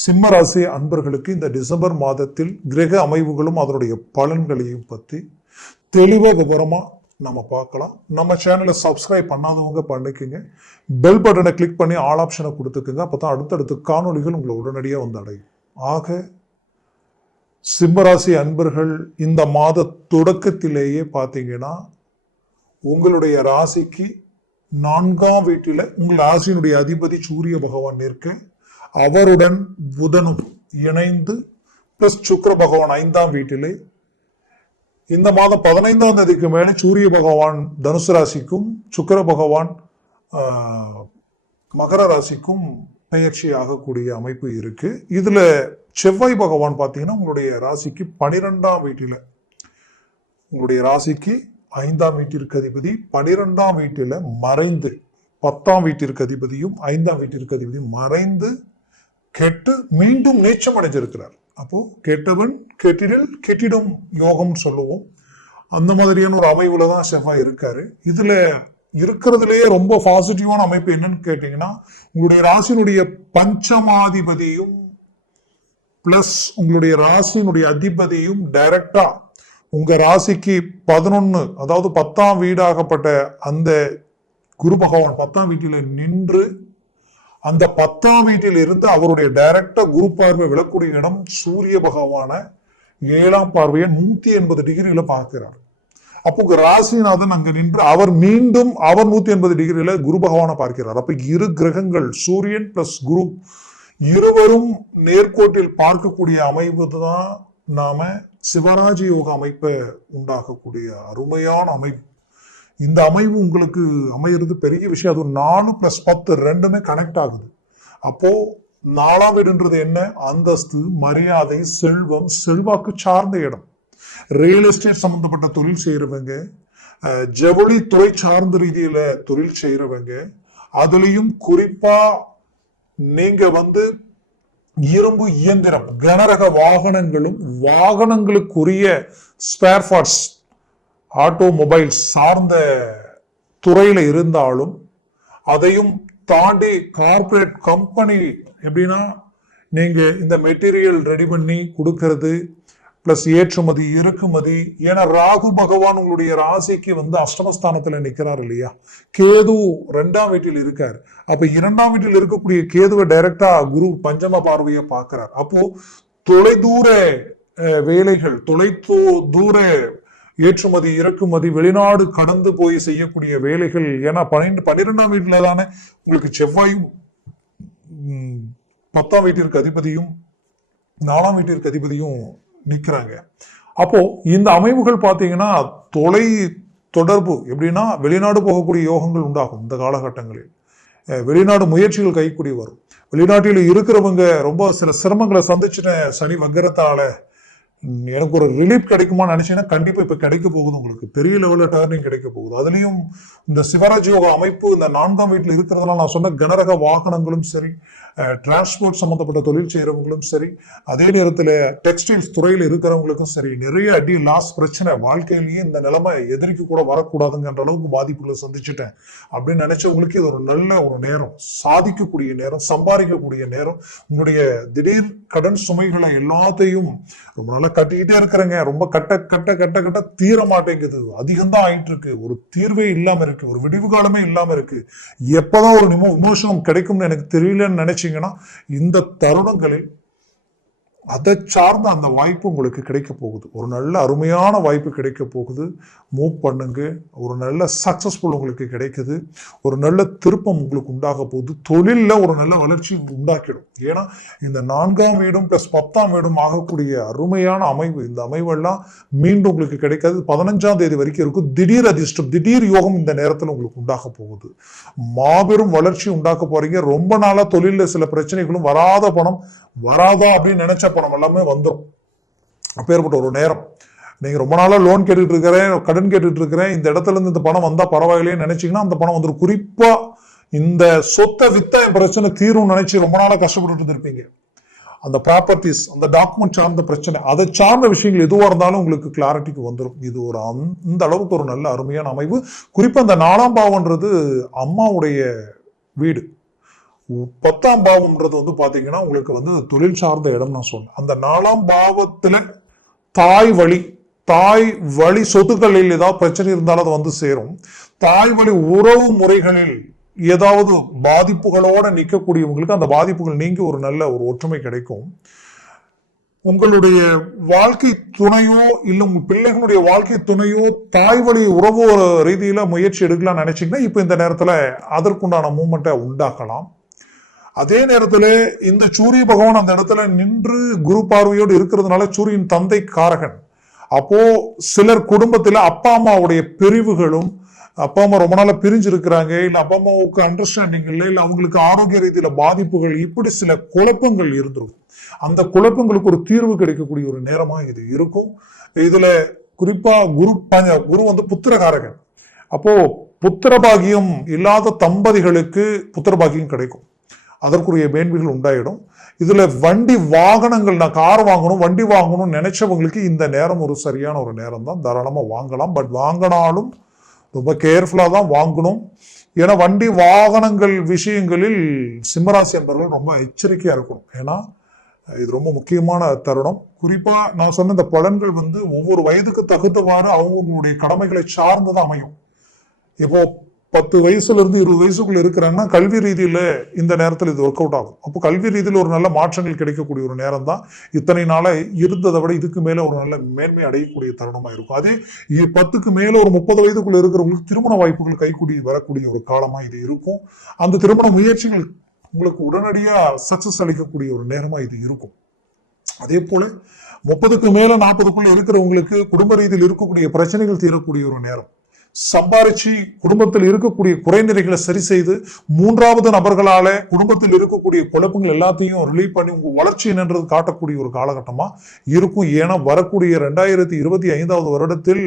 சிம்மராசி அன்பர்களுக்கு இந்த டிசம்பர் மாதத்தில் கிரக அமைவுகளும் அதனுடைய பலன்களையும் பற்றி தெளிவாக விவரமாக நம்ம பார்க்கலாம். நம்ம சேனலை சப்ஸ்கிரைப் பண்ணாதவங்க பண்ணிக்கோங்க. பெல் பட்டனை கிளிக் பண்ணி ஆல் ஆப்ஷனை கொடுத்துக்குங்க. அப்போ தான் அடுத்தடுத்து காணொலிகள் உங்களை உடனடியாக வந்து அடையும். ஆக சிம்மராசி அன்பர்கள் இந்த மாத தொடக்கத்திலேயே பார்த்தீங்கன்னா உங்களுடைய ராசிக்கு நான்காம் வீட்டில் உங்கள் ராசியினுடைய அதிபதி சூரிய பகவான் நிற்க அவருடன் புதனும் இணைந்து பிளஸ் சுக்கர பகவான் ஐந்தாம் வீட்டிலே. இந்த மாதம் பதினைந்தாம் தேதிக்கு மேலே சூரிய பகவான் தனுசு ராசிக்கும் சுக்கர பகவான் மகர ராசிக்கும் பெயர்ச்சி ஆகக்கூடிய அமைப்பு இருக்கு. இதுல செவ்வாய் பகவான் பார்த்தீங்கன்னா உங்களுடைய ராசிக்கு பனிரெண்டாம் வீட்டில். உங்களுடைய ராசிக்கு ஐந்தாம் வீட்டிற்கு அதிபதி பனிரெண்டாம் வீட்டில் மறைந்து பத்தாம் வீட்டிற்கு அதிபதியும் ஐந்தாம் வீட்டிற்கு அதிபதியும் மறைந்து கெட்டு மீண்டும் நீச்சம் அடைஞ்சிருக்கிறார் அப்போ கெட்டவன் கெட்டிடில் கெட்டிடம் யோகம் சொல்லுவோம். அந்த மாதிரியான ஒரு அமைவுல தான் செவ்வாய் இருக்காரு. இதுல இருக்கிறதுலேயே ரொம்ப பாசிட்டிவான அமைப்பு என்னன்னு கேட்டீங்கன்னா உங்களுடைய ராசியினுடைய பஞ்சமாதிபதியும் பிளஸ் உங்களுடைய ராசியினுடைய அதிபதியும் டைரக்டா உங்க ராசிக்கு பதினொன்னு அதாவது பத்தாம் வீடாகப்பட்ட அந்த குரு பகவான் பத்தாம் வீட்டில நின்று அந்த பத்தாம் வீட்டில் இருந்து அவருடைய டைரக்டா குரு பார்வை விழக்கூடிய இடம் சூரிய பகவான ஏழாம் பார்வையை நூத்தி எண்பது டிகிரியில பார்க்கிறார். அப்போ ராசிநாதன் அங்க நின்று அவர் மீண்டும் அவர் நூத்தி எண்பது டிகிரியில குரு பகவானை பார்க்கிறார். அப்ப இரு கிரகங்கள் சூரியன் பிளஸ் குரு இருவரும் நேர்கோட்டில் பார்க்கக்கூடிய அமைப்பு தான் நாம சிவராஜ யோக அமைப்பை உண்டாக்கக்கூடிய அருமையான அமைப்பு. இந்த அமைவு உங்களுக்கு அமையிறது பெரிய விஷயம். அது நாலு பிளஸ் பத்து ரெண்டுமே கனெக்ட் ஆகுது. அப்போ நாலாம் வீடுன்றது என்ன? அந்தஸ்து மரியாதை செல்வம் செல்வாக்கு சார்ந்த இடம். ரியல் எஸ்டேட் சம்பந்தப்பட்ட தொழில் செய்யறவங்க ஜவுளி துறை சார்ந்த ரீதியில தொழில் செய்யறவங்க அதுலயும் குறிப்பா நீங்க வந்து இரும்பு இயந்திரம் கனரக வாகனங்களும் வாகனங்களுக்குரிய ஸ்பேர் பார்ட்ஸ் ஆட்டோமொபைல்ஸ் சார்ந்த துறையில் இருந்தாலும் அதையும் தாண்டி கார்ப்பரேட் கம்பெனி எப்படின்னா நீங்கள் இந்த மெட்டீரியல் ரெடி பண்ணி கொடுக்கறது ப்ளஸ் ஏற்றுமதி இறக்குமதி ஏன்னா ராகு பகவான் உங்களுடைய ராசிக்கு வந்து அஷ்டமஸ்தானத்தில் நிற்கிறார் இல்லையா? கேது ரெண்டாம் வீட்டில் இருக்கார். அப்போ இரண்டாம் வீட்டில் இருக்கக்கூடிய கேதுவை டைரக்டாக குரு பஞ்சம பார்வையை பார்க்கிறார். அப்போ தொலைதூர வேலைகள் தொலை தூர ஏற்றுமதி இறக்குமதி வெளிநாடு கடந்து போய் செய்யக்கூடிய வேலைகள் ஏன்னா பன்னெண்டு பன்னிரெண்டாம் வீட்டில் தானே உங்களுக்கு செவ்வாயும் பத்தாம் வீட்டிற்கு அதிபதியும் நாலாம் வீட்டிற்கு அதிபதியும் நிற்கிறாங்க அப்போ இந்த அமைவுகள் பார்த்தீங்கன்னா தொலை தொடர்பு எப்படின்னா வெளிநாடு போகக்கூடிய யோகங்கள் உண்டாகும் இந்த காலகட்டங்களில். வெளிநாடு முயற்சிகள் கைக்கூடி வரும். வெளிநாட்டில் இருக்கிறவங்க ரொம்ப சில சிரமங்களை சந்திச்சுன சனி வக்கரத்தால எனக்கு ஒரு ரிலீஃப் கிடைக்குமான்னு நினைச்சீங்கன்னா கண்டிப்பா இப்ப கிடைக்க போகுது உங்களுக்கு. பெரிய லெவல்ல டேர்னிங் கிடைக்க போகுது. அதுலயும் இந்த சிவராஜ் யோகா அமைப்பு இந்த நான்காம் வீட்டில் இருக்கிறதுனால நான் சொன்ன கனரக வாகனங்களும் சரி டிரான்ஸ்போர்ட் சம்மந்தப்பட்ட தொழில் செய்கிறவங்களும் சரி அதே நேரத்தில் டெக்ஸ்டைல்ஸ் துறையில் இருக்கிறவங்களுக்கும் சரி நிறைய அடி லாஸ் பிரச்சனை வாழ்க்கையிலேயே இந்த நிலைமை எதிரிக்கு கூட வரக்கூடாதுங்கிற அளவுக்கு பாதிப்புகளை சந்திச்சுட்டேன். அப்படின்னு நினைச்சவங்களுக்கு இது ஒரு நல்ல ஒரு நேரம். சாதிக்கக்கூடிய நேரம் சம்பாதிக்கக்கூடிய நேரம். உங்களுடைய திடீர் கடன் சுமைகளை எல்லாத்தையும் ரொம்ப நாளா கட்டிக்கிட்டே இருக்கிறேங்க. ரொம்ப கட்ட கட்ட கட்ட கட்ட தீர மாட்டேங்குது. அதிகம்தான் ஆயிட்டு இருக்கு ஒரு தீர்வே இல்லாம இருக்கு. ஒரு விடிவு காலமே இல்லாம இருக்கு. எப்பதான் ஒரு நிமோ விமோசனம் கிடைக்கும்னு எனக்கு தெரியலன்னு நினைச்சீங்கன்னா இந்த தருணங்களில் அதை சார்ந்த அந்த வாய்ப்பு உங்களுக்கு கிடைக்க போகுது. ஒரு நல்ல அருமையான வாய்ப்பு கிடைக்க போகுது. மூவ் பண்ணுங்க. ஒரு நல்ல சக்ஸஸ்ஃபுல் உங்களுக்கு கிடைக்குது. ஒரு நல்ல திருப்பம் உங்களுக்கு உண்டாக போகுது. தொழிலில் ஒரு நல்ல வளர்ச்சி உண்டாக்கிடும். ஏன்னா இந்த நான்காம் வீடும் ப்ளஸ் பத்தாம் வீடும் ஆகக்கூடிய அருமையான அமைவு இந்த அமைவெல்லாம் மீண்டும் உங்களுக்கு கிடைக்காது. பதினஞ்சாம் தேதி வரைக்கும் இருக்கும். திடீர் அதிர்ஷ்டம் திடீர் யோகம் இந்த நேரத்தில் உங்களுக்கு உண்டாக போகுது. மாபெரும் வளர்ச்சி உண்டாக்க போறீங்க. ரொம்ப நாளாக தொழிலில் சில பிரச்சனைகளும் வராத பணம் வராதா அப்படின்னு நினைச்ச பணம் எல்லாமே வந்துடும் அப்பேற்பட்ட ஒரு நேரம். நீங்கள் ரொம்ப நாளாக லோன் கேட்டுட்டு இருக்கிறேன் கடன் கேட்டுட்டு இருக்கிறேன் இந்த இடத்துல இருந்து இந்த பணம் வந்தால் பரவாயில்லையே நினைச்சீங்கன்னா அந்த பணம் வந்துடும் குறிப்பாக இந்த சொத்தை வித்த என் பிரச்சனை தீரும் நினைச்சு ரொம்ப நாளாக கஷ்டப்பட்டு இருந்திருப்பீங்க. அந்த ப்ராப்பர்ட்டிஸ் அந்த டாக்குமெண்ட் சார்ந்த பிரச்சனை அதை சார்ந்த விஷயங்கள் எதுவாக இருந்தாலும் உங்களுக்கு கிளாரிட்டிக்கு வந்துடும் இது ஒரு அந்த- அளவுக்கு ஒரு நல்ல அருமையான அமைவு. குறிப்பாக அந்த நாலாம் பாவம்ன்றது அம்மாவுடைய வீடு. பத்தாம் பாவம்ன்றது வந்து பார்த்தீங்கன்னா உங்களுக்கு வந்து தொழில் சார்ந்த இடம் நான் சொன்னேன். அந்த நாலாம் பாவத்தில் தாய் வழி தாய் வழி சொத்துக்களில் ஏதாவது பிரச்சனை இருந்தாலும் அது வந்து சேரும். தாய் வழி உறவு முறைகளில் ஏதாவது பாதிப்புகளோட நிற்கக்கூடியவங்களுக்கு அந்த பாதிப்புகள் நீங்கி ஒரு நல்ல ஒரு ஒற்றுமை கிடைக்கும். உங்களுடைய வாழ்க்கை துணையோ இல்லை உங்க பிள்ளைகளுடைய வாழ்க்கை துணையோ தாய் வழி உறவு ரீதியில முயற்சி எடுக்கலாம்னு நினைச்சீங்கன்னா இப்போ இந்த நேரத்தில் அதற்குண்டான மூமெண்ட்டை உண்டாக்கலாம். அதே நேரத்தில் இந்த சூரிய பகவான் அந்த இடத்துல நின்று குரு பார்வையோடு இருக்கிறதுனால சூரியன் தந்தை காரகன். அப்போ சிலர் குடும்பத்தில் அப்பா அம்மாவுடைய பிரிவுகளும் அப்பா அம்மா ரொம்ப நாளாக பிரிஞ்சிருக்கிறாங்க. இல்லை அப்பா அம்மாவுக்கு அண்டர்ஸ்டாண்டிங் இல்லை இல்லை அவங்களுக்கு ஆரோக்கிய ரீதியில் பாதிப்புகள் இப்படி சில குழப்பங்கள் இருந்திருக்கும். அந்த குழப்பங்களுக்கு ஒரு தீர்வு கிடைக்கக்கூடிய ஒரு நேரமாக இது இருக்கும். இதில் குறிப்பாக குரு குரு வந்து புத்திரகாரகன். அப்போ புத்திரபாகியம் இல்லாத தம்பதிகளுக்கு புத்திரபாகியம் கிடைக்கும். அதற்குரிய மேன்மைகள் உண்டாயிடும். இதில் வண்டி வாகனங்கள் நான் கார் வாங்கணும் வண்டி வாங்கணும்னு நினைச்சவங்களுக்கு இந்த நேரம் ஒரு சரியான ஒரு நேரம் தான் தாராளமாக வாங்கலாம். பட் வாங்கினாலும் ரொம்ப கேர்ஃபுல்லாக தான் வாங்கணும். ஏன்னா வண்டி வாகனங்கள் விஷயங்களில் சிம்மராசி என்பவர்கள் ரொம்ப எச்சரிக்கையாக இருக்கணும். ஏன்னா இது ரொம்ப முக்கியமான தருணம். குறிப்பாக நான் சொன்ன இந்த பலன்கள் வந்து ஒவ்வொரு வயதுக்கு தகுந்தவாறு அவங்களுடைய கடமைகளை சார்ந்து தான் அமையும். இப்போ பத்து வயசுலேருந்து இருபது வயசுக்குள்ளே இருக்கிறாங்கன்னா கல்வி ரீதியில் இந்த நேரத்தில் இது ஒர்க் அவுட் ஆகும். அப்போ கல்வி ரீதியில் ஒரு நல்ல மாற்றங்கள் கிடைக்கக்கூடிய ஒரு நேரம் தான் இத்தனை நாளாக இருந்ததை விட இதுக்கு மேலே ஒரு நல்ல மேன்மை அடையக்கூடிய தருணமாக இருக்கும். அதே பத்துக்கு மேலே ஒரு முப்பது வயதுக்குள்ளே இருக்கிறவங்களுக்கு திருமண வாய்ப்புகள் கைக்கூடி வரக்கூடிய ஒரு காலமாக இது இருக்கும். அந்த திருமண முயற்சிகள் உங்களுக்கு உடனடியாக சக்ஸஸ் அளிக்கக்கூடிய ஒரு நேரமாக இது இருக்கும். அதே போல முப்பதுக்கு மேல நாற்பதுக்குள்ள இருக்கிறவங்களுக்கு குடும்ப ரீதியில் இருக்கக்கூடிய பிரச்சனைகள் தீரக்கூடிய ஒரு நேரம். சம்பாரிச்சு குடும்பத்தில் இருக்கக்கூடிய குறைநிறைகளை சரி செய்து மூன்றாவது நபர்களால குடும்பத்தில் இருக்கக்கூடிய குழப்பங்கள் எல்லாத்தையும் ரிலீவ் பண்ணி உங்க வளர்ச்சி என்னன்றது காட்டக்கூடிய ஒரு காலகட்டமா இருக்கும். ஏன்னா வரக்கூடிய ரெண்டாயிரத்தி இருபத்தி ஐந்தாவது வருடத்தில்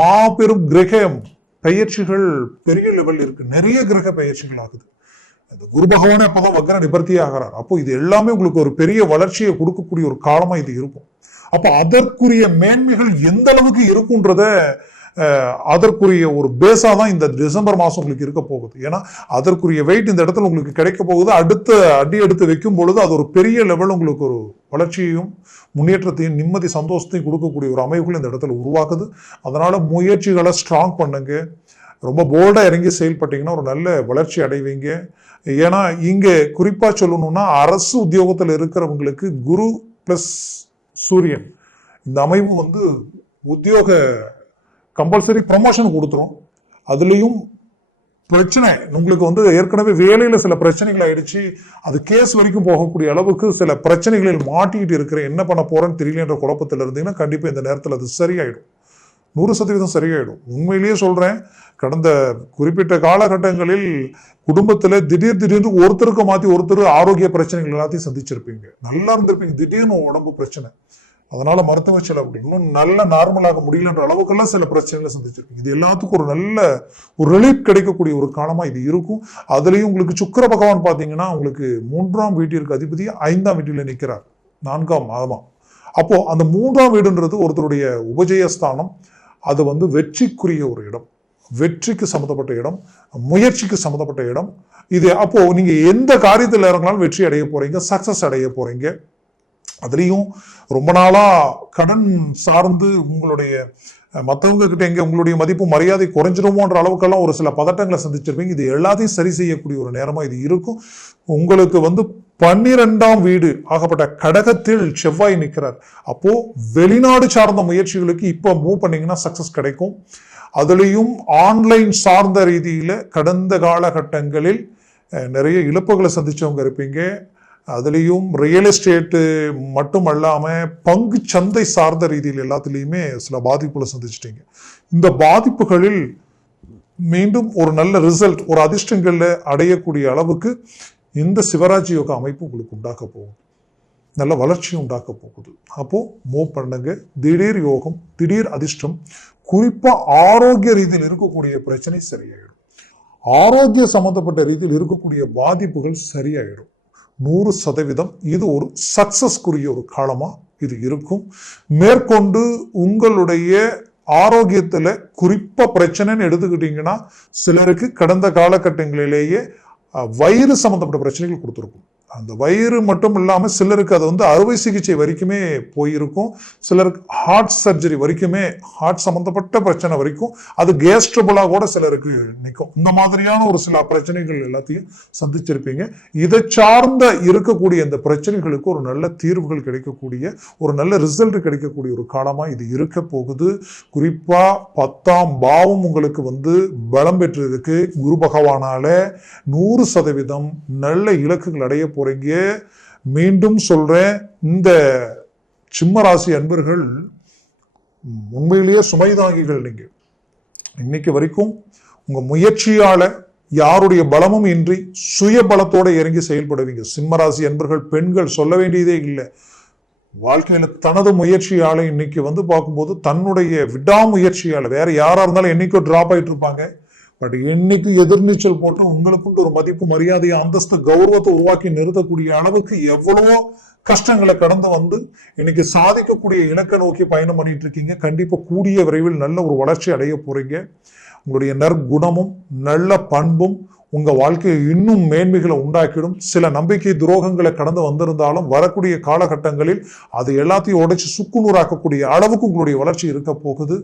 மாபெரும் கிரகம் பயிற்சிகள் பெரிய லெவல் இருக்கு. நிறைய கிரக பயிற்சிகள் ஆகுது. இந்த குரு பகவானே அப்பதான் வக்ர நிபர்த்தி ஆகிறார். அப்போ இது எல்லாமே உங்களுக்கு ஒரு பெரிய வளர்ச்சியை கொடுக்கக்கூடிய ஒரு காலமா இது இருக்கும். அப்போ அதற்குரிய மேன்மைகள் எந்த அளவுக்கு இருக்குன்றத அதற்குரிய ஒரு பேஸாக தான் இந்த டிசம்பர் மாதம் உங்களுக்கு இருக்க போகுது. ஏன்னா அதற்குரிய வெயிட் இந்த இடத்துல உங்களுக்கு கிடைக்க போகுது. அடுத்த அடி எடுத்து வைக்கும் பொழுது அது ஒரு பெரிய லெவல் உங்களுக்கு ஒரு வளர்ச்சியையும் முன்னேற்றத்தையும் நிம்மதி சந்தோஷத்தையும் கொடுக்கக்கூடிய ஒரு அமைப்புகள் இந்த இடத்துல உருவாக்குது. அதனால் முயற்சிகளை ஸ்ட்ராங் பண்ணுங்க. ரொம்ப போல்டாக இறங்கி செயல்பட்டீங்கன்னா ஒரு நல்ல வளர்ச்சி அடைவீங்க. ஏன்னா இங்கே குறிப்பாக சொல்லணும்னா அரசு உத்தியோகத்தில் இருக்கிறவங்களுக்கு குரு ப்ளஸ் சூரியன். இந்த அமைப்பு வந்து உத்தியோக கம்பல்சரி ப்ரொமோஷன் கொடுத்துரும். அதுலேயும் பிரச்சனை உங்களுக்கு வந்து ஏற்கனவே வேலையில் சில பிரச்சனைகள் ஆயிடுச்சு. அது கேஸ் வரைக்கும் போகக்கூடிய அளவுக்கு சில பிரச்சனைகளில் மாட்டிக்கிட்டு இருக்கிற என்ன பண்ண போறேன்னு தெரியலன்ற குழப்பத்தில் இருந்தீங்கன்னா கண்டிப்பாக இந்த நேரத்தில் அது சரியாயிடும். நூறு சதவீதம் சரியாயிடும். உண்மையிலேயே சொல்கிறேன் கடந்த குறிப்பிட்ட காலகட்டங்களில் குடும்பத்தில் திடீர் திடீர்னு ஒருத்தருக்கு மாற்றி ஒருத்தர் ஆரோக்கிய பிரச்சனைகள் எல்லாத்தையும் சந்திச்சிருப்பீங்க. நல்லா இருந்திருப்பீங்க. திடீர்னு உடம்பு பிரச்சனை. அதனால மருத்துவ செலவு இன்னும் நல்ல நார்மலாக முடியலன்ற அளவுக்கெல்லாம் சில பிரச்சனைகளை சந்திச்சிருக்கு இது எல்லாத்துக்கும் ஒரு நல்ல ஒரு ரிலீஃப் கிடைக்கக்கூடிய ஒரு காலமாக இது இருக்கும். அதுலேயும் உங்களுக்கு சுக்கிர பகவான் பார்த்தீங்கன்னா உங்களுக்கு மூன்றாம் வீட்டிற்கு அதிபதி ஐந்தாம் வீட்டில் நிற்கிறார் நான்காம் மாதமா. அப்போ அந்த மூன்றாம் வீடுன்றது ஒருத்தருடைய உபஜயஸ்தானம். அது வந்து வெற்றிக்குரிய ஒரு இடம். வெற்றிக்கு சம்மந்தப்பட்ட இடம். முயற்சிக்கு சம்மந்தப்பட்ட இடம். இது அப்போது நீங்கள் எந்த காரியத்தில் இறங்கினாலும் வெற்றி அடைய போகிறீங்க சக்ஸஸ் அடைய போகிறீங்க அதுலேயும் ரொம்ப நாளாக கடன் சார்ந்து உங்களுடைய மற்றவங்கக்கிட்ட எங்கே கிட்ட உங்களுடைய மதிப்பு மரியாதை குறைஞ்சிருமோன்ற அளவுக்கெல்லாம் ஒரு சில பதட்டங்களை சந்திச்சிருப்பீங்க. இது எல்லாத்தையும் சரி செய்யக்கூடிய ஒரு நேரமாக இது இருக்கும். உங்களுக்கு வந்து பன்னிரெண்டாம் வீடு ஆகப்பட்ட கடகத்தில் செவ்வாய் நிற்கிறார். அப்போது வெளிநாடு சார்ந்த முயற்சிகளுக்கு இப்போ மூவ் பண்ணிங்கன்னா சக்ஸஸ் கிடைக்கும். அதுலேயும் ஆன்லைன் சார்ந்த ரீதியில் கடந்த காலகட்டங்களில் நிறைய இழப்புகளை சந்தித்தவங்க இருப்பீங்க. அதுலேயும் ரியல் எஸ்டேட்டு மட்டும் அல்லாமல் பங்கு சந்தை சார்ந்த ரீதியில் எல்லாத்துலேயுமே சில பாதிப்புகளை சந்திச்சிட்டிங்க. இந்த பாதிப்புகளில் மீண்டும் ஒரு நல்ல ரிசல்ட் ஒரு அதிர்ஷ்டங்களில் அடையக்கூடிய அளவுக்கு இந்த சிவராஜ் யோக அமைப்பு உங்களுக்கு உண்டாக்க போகுது. நல்ல வளர்ச்சி உண்டாக்க போகுது. அப்போது மூவ் பண்ணுங்க. திடீர் யோகம் திடீர் அதிர்ஷ்டம் குறிப்பாக ஆரோக்கிய ரீதியில் இருக்கக்கூடிய பிரச்சனை சரியாயிடும். ஆரோக்கிய சம்மந்தப்பட்ட ரீதியில் இருக்கக்கூடிய பாதிப்புகள் சரியாயிடும். நூறு சதவீதம் இது ஒரு சக்சஸ்க்குரிய ஒரு காலமா இது இருக்கும். மேற்கொண்டு உங்களுடைய ஆரோக்கியத்துல குறிப்பாக பிரச்சனைன்னு எடுத்துக்கிட்டீங்கன்னா சிலருக்கு கடந்த காலகட்டங்களிலேயே வயிறு சம்பந்தப்பட்ட பிரச்சனைகள் கொடுத்துருக்கும். அந்த வயிறு மட்டும் இல்லாமல் சிலருக்கு அது வந்து அறுவை சிகிச்சை வரைக்குமே போயிருக்கும். சிலருக்கு ஹார்ட் சர்ஜரி வரைக்குமே ஹார்ட் சம்மந்தப்பட்ட பிரச்சனை வரைக்கும் அது கேஸ்ட்ரபுளாக கூட சிலருக்கு நிற்கும் இந்த மாதிரியான ஒரு சில பிரச்சனைகள் எல்லாத்தையும் சந்திச்சிருப்பீங்க. இதை சார்ந்த இருக்கக்கூடிய இந்த பிரச்சனைகளுக்கு ஒரு நல்ல தீர்வுகள் கிடைக்கக்கூடிய ஒரு நல்ல ரிசல்ட் கிடைக்கக்கூடிய ஒரு காலமாக இது இருக்க போகுது. குறிப்பாக பத்தாம் பாவம் உங்களுக்கு வந்து பலம் பெற்றிருக்கு. குரு பகவானால நூறு சதவீதம் நல்ல இலக்குகள் அடைய போறீங்க மீண்டும் சொல்றேன் இந்த சிம்ம ராசி அன்பர்கள் உண்மையிலேயே சுமைதாங்கிகள் நீங்க. இன்னைக்கு வரைக்கும் உங்க முயற்சியால யாருடைய பலமும் இன்றி சுய பலத்தோட இறங்கி செயல்படுவீங்க. சிம்மராசி அன்பர்கள் பெண்கள் சொல்ல வேண்டியதே இல்லை. வாழ்க்கையில தனது முயற்சியால இன்னைக்கு வந்து பார்க்கும்போது தன்னுடைய விடாமுயற்சியால வேற யாரா இருந்தாலும் என்னைக்கோ டிராப் ஆயிட்டு இருப்பாங்க பட் என்னைக்கு எதிர்நீச்சல் போட்டால் உங்களுக்குண்டு ஒரு மதிப்பு மரியாதை அந்தஸ்து கௌரவத்தை உருவாக்கி நிறுத்தக்கூடிய அளவுக்கு எவ்வளவோ கஷ்டங்களை கடந்து வந்து இன்னைக்கு சாதிக்கக்கூடிய இலக்கை நோக்கி பயணம் பண்ணிட்டு இருக்கீங்க. கண்டிப்பாக கூடிய விரைவில் நல்ல ஒரு வளர்ச்சி அடைய போறீங்க. உங்களுடைய நற்குணமும் நல்ல பண்பும் உங்க வாழ்க்கையை இன்னும் மேன்மைகளை உண்டாக்கிடும். சில நம்பிக்கை துரோகங்களை கடந்து வந்திருந்தாலும் வரக்கூடிய காலகட்டங்களில் அது எல்லாத்தையும் உடைச்சு சுக்குநூறாக்கக்கூடிய அளவுக்கு உங்களுடைய வளர்ச்சி இருக்க போகுது.